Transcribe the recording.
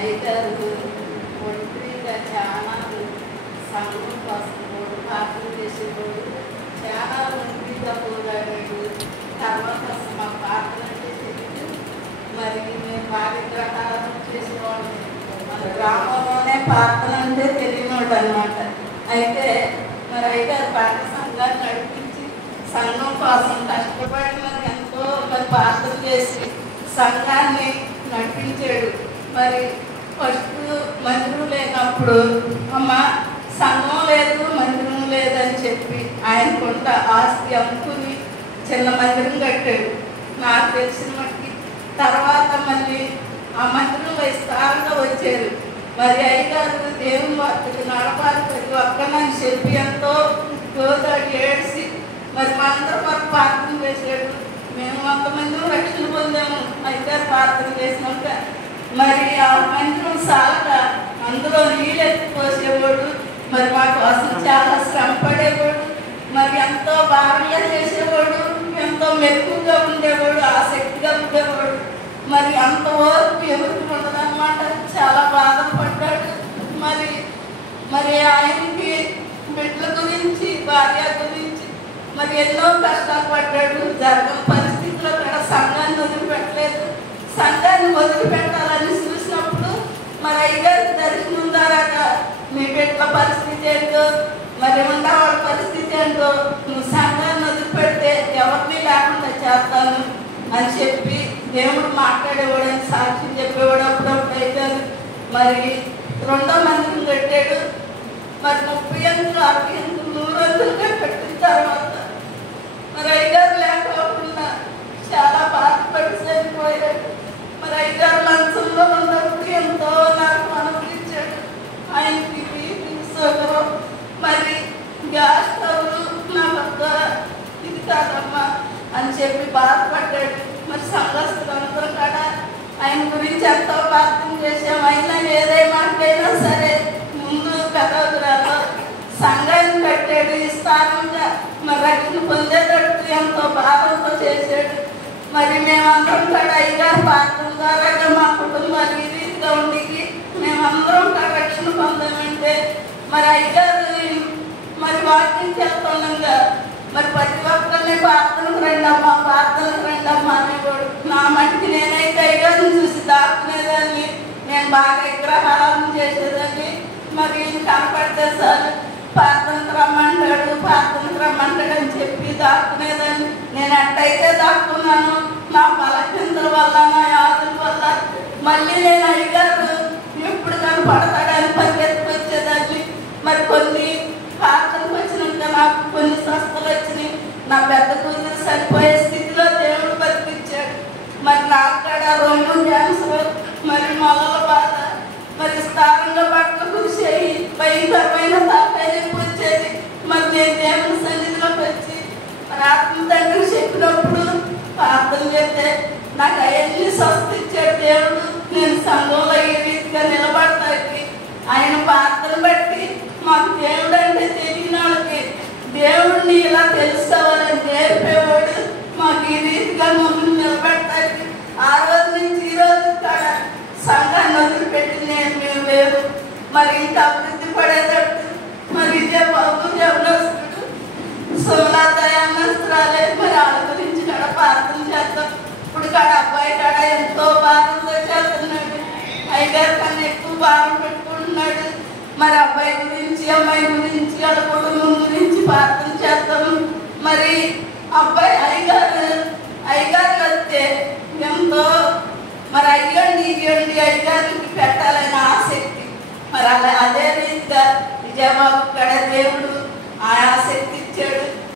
అయితే ఒంటరిగా చాలా సంఘం కోసం ప్రార్థన చేసేవాడు, చాలా ఒంటరిగా పోరాడాడు. తర్వాత మా ప్రార్థన చేసేది మరి మేము విగ్రహాలు చేసేవాళ్ళం. మన గ్రామంలోనే ప్రార్థన అంటే తెలియనోడు అనమాట. అయితే మరి అయ్యగారు పాట సంఘాన్ని నడిపించి సంఘం కోసం కష్టపడి మరి ఎంతో మరి ప్రార్థన చేసి సంఘాన్ని నడిపించాడు. మరి ఫస్ట్ మందిరం లేనప్పుడు అమ్మ సంఘం లేదు మందిరం లేదని చెప్పి ఆయన కొంత ఆస్తి అమ్ముకుని చిన్న మందిరం కట్టాడు నాకు తెలిసిన మట్టి. తర్వాత మళ్ళీ ఆ మందిరం విస్తారంగా వచ్చారు. మరి అయ్యగారు దేవుని వార్తకి నడపాలి ప్రతి ఒక్కనని చెప్పి ఎంతో గోదాడు ఏడ్చి మరి మా అందరూ మాకు ప్రార్థన చేశాడు. మేము 100 మంది రక్షణ పొందాము అయ్యగారు ప్రార్థన చేసినాక. మరి ఆ మందిరం సాలక అందులో నీళ్ళు ఎత్తిపోసేవాడు. మరి మా కోసం చాలా శ్రమ పడేవాడు. మరి ఎంతో భారంగా చేసేవాడు, ఎంతో మెరుగుగా ఉండేవాడు, ఆసక్తిగా ఉండేవాడు. మరి అంత ఓర్పు ఎవరికి ఉండదన్నమాట. చాలా బాధపడ్డాడు. మరి ఆయనకి బిడ్డల గురించి భార్య గురించి మరి ఎన్నో కష్టాలు పడ్డాడు. జరగని పరిస్థితుల్లో కూడా సంఘాన్ని వదిలిపెట్టలేదు. సంఘాన్ని వదిలిపెట్టాలని చూసినప్పుడు మరి అయ్యగారి దర్శనం ద్వారా మీ బిడ్డల పరిస్థితి ఏంటో మరి ఉండవాళ్ళ పరిస్థితి ఏంటో నువ్వు సంఘాన్ని వదిలిపెడితే ఎవరిని లేకుండా చేస్తాను అని చెప్పి దేవుడు మాట్లాడేవాడని సాక్ష్యం చెప్పేవాడు. అప్పుడప్పుడు అయ్యగారు మరి 2వ మందిరం కట్టాడు. మరి 30 అంతులు 60 అంతులు 100 అంతులుగా కట్టిన తర్వాత మరి అయ్యగారు లేకపోకుండా చాలా బాధపడి చనిపోయాడు. మరి అయ్యగారు మంచంలో ఉన్నప్పుడు ఎంతో నాకు అనుభవించాడు. ఆయనకి షుగరు మరి గ్యాస్ స్టవ్లు నా వద్ద ఇది కాదమ్మా అని చెప్పి బాధపడ్డాడు. మరి సంఘస్థులందరూ కూడా ఆయన గురించి ఎంతో ప్రార్థన చేసాం. అయినా ఏదేమాటైనా సరే ముందు కథలో సంఘాన్ని కట్టాడు. విస్తారంగా మరి రక్షణ పొందేటట్టు ఎంతో భావంతో చేశాడు. మరి మేమందరం కూడా అయ్యగారు ప్రార్థన ద్వారా మా కుటుంబాలు ఈ రీతిగా ఉండి మేమందరం కూడా రక్షణ పొందామంటే మరి అయ్యగారు మరి వాకింగ్ చేస్తుండగా మరి ప్రతి ఒక్కరిని ప్రార్థనకు రండమ్మా ప్రార్థనకు రండమ్మా అనేవాడు. నా మట్టికి నేనైతే అయ్యగారిని చూసి దాక్కునేదాన్ని. నేను బాగా విగ్రహాలను చేసేదాన్ని. మరి కనపడితే సార్ ప్రార్థనకు రమ్మంటాడు అని చెప్పి దాక్కునేదాన్ని. నేను అట్టయితే దాక్కున్నాను. నా బలహీనతల వల్ల నా వ్యాధుల వల్ల మళ్ళీ నేను అయ్యగారు ఎప్పుడు కనపడతాడని పరిగెత్తుకు వచ్చేదాన్ని. మరి కొన్ని ప్రార్థనకు వచ్చినాక నాకు కొన్ని స్వస్థలు వచ్చినాయి. నా పెద్ద కూతురు సరిపోయే స్థితిలో దేవుడు బతికిచ్చాడు. మరి నాకు కూడా 2 క్యాన్సర్ మరి మొలల బాధ మరి విస్తారంగా బట్టలు కురిసేయి భయంకరమైన తాపేపు వచ్చేది. మరి నేను దేవుని సన్నిధిలోకి వచ్చి ప్రార్థన తండ్రి చెప్పినప్పుడు ప్రార్థన చేస్తే నాకు అవన్నీ స్వస్థ ఇచ్చాడు దేవుడు. నేను సంఘంలో ఈ రీతిగా నిలబడతాకి ఆయన ప్రార్థన బట్టి మాకు దేవుడు అంటే తెలియని వాళ్ళకి దేవుడిని ఇలా తెలుసుకోవాలని నేర్పేవాడు. మాకు ఈ రీతిగా మమ్మల్ని నిలబెడతాకి ఆ రోజు నుంచి ఈ రోజు కూడా సంఘాన్ని వదిలిపెట్టి మేము లేవు. మరి ఇంకా అభివృద్ధి పడేటట్టు మరి ఇదే బాబు యవనస్తుడు సుమలత యవనస్తురాలే మరి వాళ్ళ గురించి కూడా ప్రార్థన చేస్తాం. ఇప్పుడు కాడ అబ్బాయి కాడ ఎంతో భారంతో చేస్తున్నాడు. అయ్యగారు కన్నా ఎక్కువ భారం పెట్టుకుంటున్నాడు. మరి అబ్బాయి గురించి అమ్మాయి గురించి వాళ్ళ కుటుంబం గురించి ప్రార్థన చేస్తాము. మరి అబ్బాయి అయ్యగారు వస్తే ఎంతో మరి అయ్యండి అయ్యగారిని